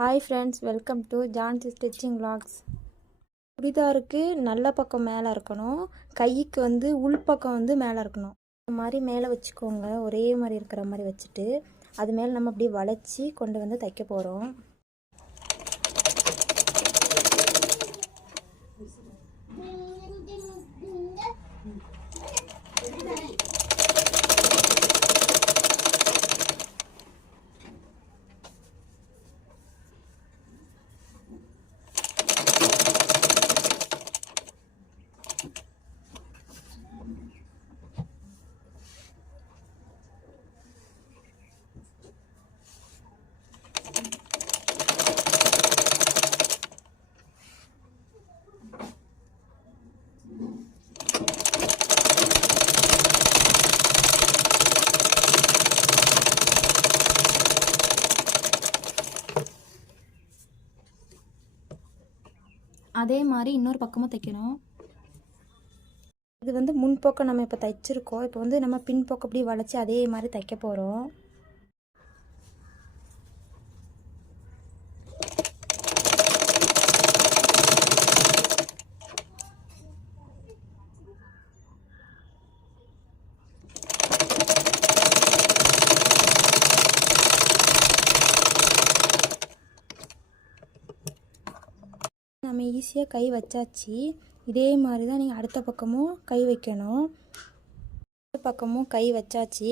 Hi friends, welcome to Jhansi stitching vlogs. சுடிதாருக்கு நல்ல பக்கம் மேலே இருக்கணும், கைக்கு உள் பக்கம் மேலே இருக்கணும். இந்த மாதிரி மேலே வச்சுக்கோங்க. ஒரே மாதிரி இருக்கிற மாதிரி வச்சுட்டு அது மேலே நம்ம அப்படியே வளைச்சி கொண்டு தைக்க போகிறோம். அதே மாதிரி இன்னொரு பக்கமும் தைக்கணும். இது முன்பக்கம் நம்ம இப்போ தைச்சிருக்கோம். இப்போ நம்ம பின்பக்கம் அப்படி வளைச்சி அதே மாதிரி தைக்க போகிறோம். நம்ம ஈஸியாக கை வச்சாச்சு. இதே மாதிரி தான் நீங்கள் அடுத்த பக்கமும் கை வைக்கணும். அடுத்த பக்கமும் கை வச்சாச்சு.